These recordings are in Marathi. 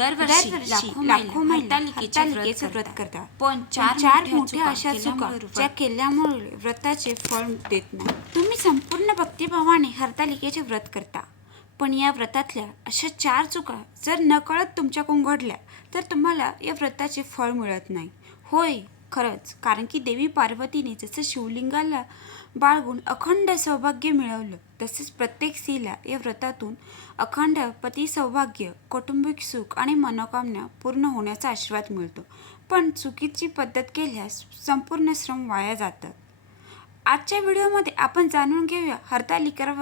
दरवर्षी लाखो महिला हरतालिकेचे व्रत करतात, पण चार मोठ्या अशा चुका ज्या केल्यामुळे व्रताचे फळ देत नाही. तुम्ही संपूर्ण भक्तिभावाने हरतालिकेचे व्रत करता, पण या व्रतातल्या अशा 4 चुका जर नकळत तुमच्याकडून घडल्या तर तुम्हाला या व्रताचे फळ मिळत नाही. होय, खरंच. कारण की देवी पार्वतीने जसं शिवलिंगाला बाळगून अखंड सौभाग्य मिळवलं, तसेच प्रत्येक स्त्रीला या व्रतातून अखंड पती सौभाग्य, कौटुंबिक सुख आणि मनोकामना पूर्ण होण्याचा आशीर्वाद मिळतो. पण चुकीची पद्धत केल्यास संपूर्ण श्रम वाया जातात. आजच्या व्हिडिओमध्ये आपण जाणून घेऊया हरतालिका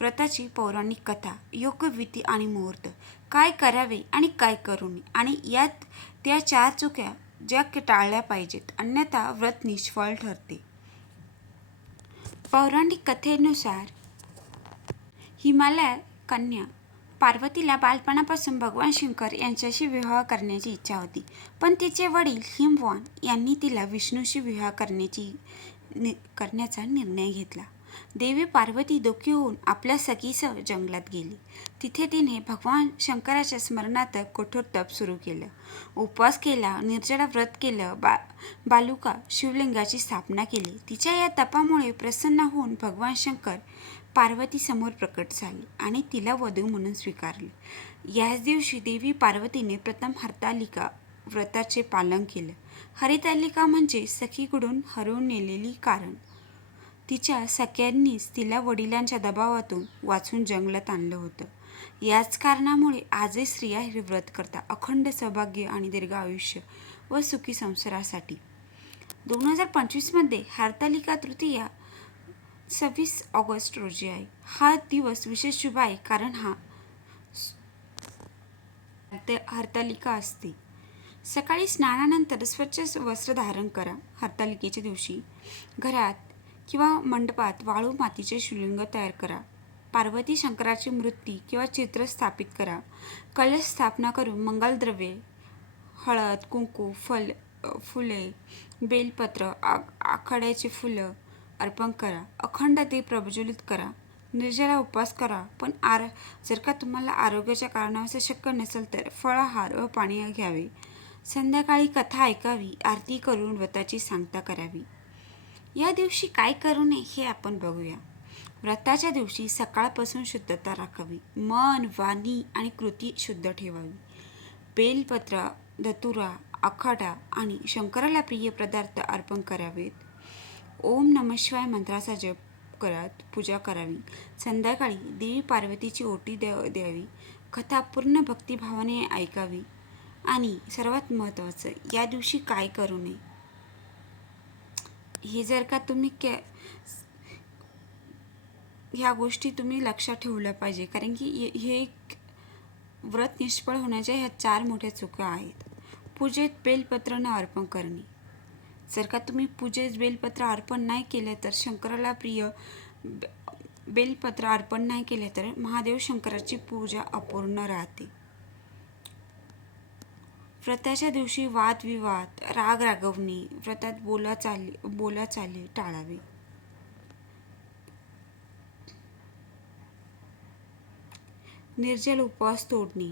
व्रताची पौराणिक कथा, योग्य विधी आणि मुहूर्त, काय करावे आणि काय करू नये, आणि यात त्या 4 चुका ज्या टाळल्या पाहिजेत, अन्यथा व्रत निष्फळ ठरते. पौराणिक कथेनुसार हिमालय कन्या पार्वतीला बालपणापासून भगवान शंकर यांच्याशी विवाह करण्याची इच्छा होती, पण तिचे वडील हिमवान यांनी तिला विष्णूशी विवाह करण्याचा निर्णय घेतला. देवी पार्वती दुःखी होऊन आपल्या सखीसह जंगलात गेली. तिथे तिने भगवान शंकराच्या स्मरणार्थ कठोर तप सुरू केलं, उपवास केला, निर्जला व्रत केलं, बालुका शिवलिंगाची स्थापना केली. तिच्या या तपामुळे प्रसन्न होऊन भगवान शंकर पार्वतीसमोर प्रकट झाले आणि तिला वधू म्हणून स्वीकारले. याच दिवशी देवी पार्वतीने प्रथम हरतालिका व्रताचे पालन केलं. हरतालिका म्हणजे सखीकडून हरवून नेलेली. कारण तिच्या सख्यांनीच तिला वडिलांच्या दबावातून वाचून जंगलात आणलं होतं. याच कारणामुळे आजही स्त्रिया हे व्रत करतात, अखंड सौभाग्य आणि दीर्घ आयुष्य व सुखी संसारासाठी. 2025 मध्ये हरतालिका तृतीया 26 ऑगस्ट रोजी आहे. हा दिवस विशेष शुभ आहे कारण हा हरतालिका असते. सकाळी स्नानानंतर स्वच्छ वस्त्र धारण करा. हरतालिकेच्या दिवशी घरात किंवा मंडपात वाळू मातीचे शिवलिंग तयार करा. पार्वती शंकराची मूर्ती किंवा चित्र स्थापित करा. कलश स्थापना करून मंगलद्रव्ये, हळद, कुंकू, फुले, बेलपत्र, आखाड्याची फुलं अर्पण करा. अखंड दीप प्रज्वलित करा. निर्जला उपवास करा. पण जर का तुम्हाला आरोग्याच्या कारणास्तव शक्य नसेल तर फळाहार व पाणी घ्यावे. संध्याकाळी कथा ऐकावी, आरती करून व्रताची सांगता करावी. या दिवशी काय करू नये हे आपण बघूया. व्रताच्या दिवशी सकाळपासून शुद्धता राखावी. मन, वाणी आणि कृती शुद्ध ठेवावी. बेलपत्र, धतुरा, आखाडा आणि शंकराला प्रिय पदार्थ अर्पण करावेत. ओम नमः शिवाय मंत्राचा जप करत पूजा करावी. संध्याकाळी देवी पार्वतीची ओटी द्यावी. कथा पूर्ण भक्तिभावाने ऐकावी. आणि सर्वात महत्त्वाचं, या दिवशी काय करू नये हे जर का तुम्ही ह्या गोष्टी तुम्ही लक्षात ठेवल्या पाहिजे. कारण की हे व्रत निष्फळ होण्याच्या ह्या 4 मोठ्या चुका आहेत. पूजेत बेलपत्र न अर्पण करणे. जर का तुम्ही पूजेत बेलपत्र अर्पण नाही केले तर शंकराला प्रिय बेलपत्र अर्पण नाही केले तर महादेव शंकराची पूजा अपूर्ण राहते. व्रताच्या दिवशी वादविवाद, राग रागवणे, व्रतात बोलाचाली टाळावे. निर्जल उपवास तोडणे,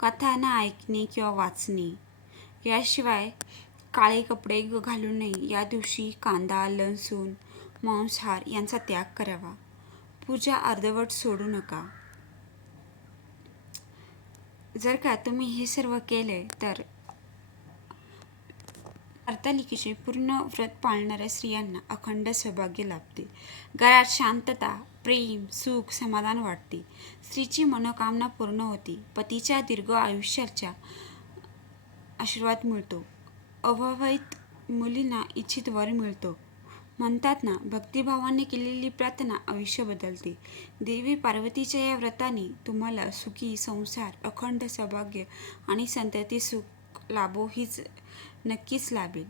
कथा न ऐकणे किंवा वाचणे. याशिवाय काळे कपडे घालू नये. या दिवशी कांदा, लसूण, मांसाहार यांचा त्याग करावा. पूजा अर्धवट सोडू नका. जर का तुम्ही हे सर्व केले तर हरतालिकेचे पूर्ण व्रत पाळणाऱ्या स्त्रियांना अखंड सौभाग्य लाभते. घरात शांतता, प्रेम, सुख, समाधान वाटते. स्त्रीची मनोकामना पूर्ण होते. पतीच्या दीर्घ आयुष्याचा आशीर्वाद मिळतो. अविवाहित मुलींना इच्छित वर मिळतो. म्हणतात ना, भक्तिभावाने केलेली प्रार्थना आयुष्य बदलते. देवी पार्वतीच्या या व्रताने तुम्हाला सुखी संसार, अखंड सौभाग्य आणि संतती सुख लाभो हीच नक्कीच लाभेल.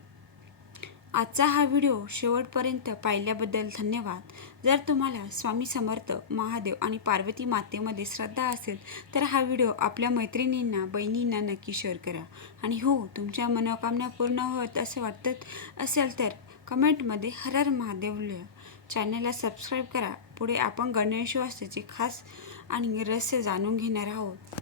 आजचा हा व्हिडिओ शेवटपर्यंत पाहिल्याबद्दल धन्यवाद. जर तुम्हाला स्वामी समर्थ, महादेव आणि पार्वती मातेमध्ये श्रद्धा असेल तर हा व्हिडिओ आपल्या मैत्रिणींना, बहिणींना नक्की शेअर करा. आणि हो, तुमच्या मनोकामना पूर्ण होत असं वाटत असेल तर कमेंटमध्ये हर हर महादेव लिहा. चॅनलला सबस्क्राईब करा. पुढे आपण गणेशोत्सवाचे खास आणि रहस्य जाणून घेणार आहोत.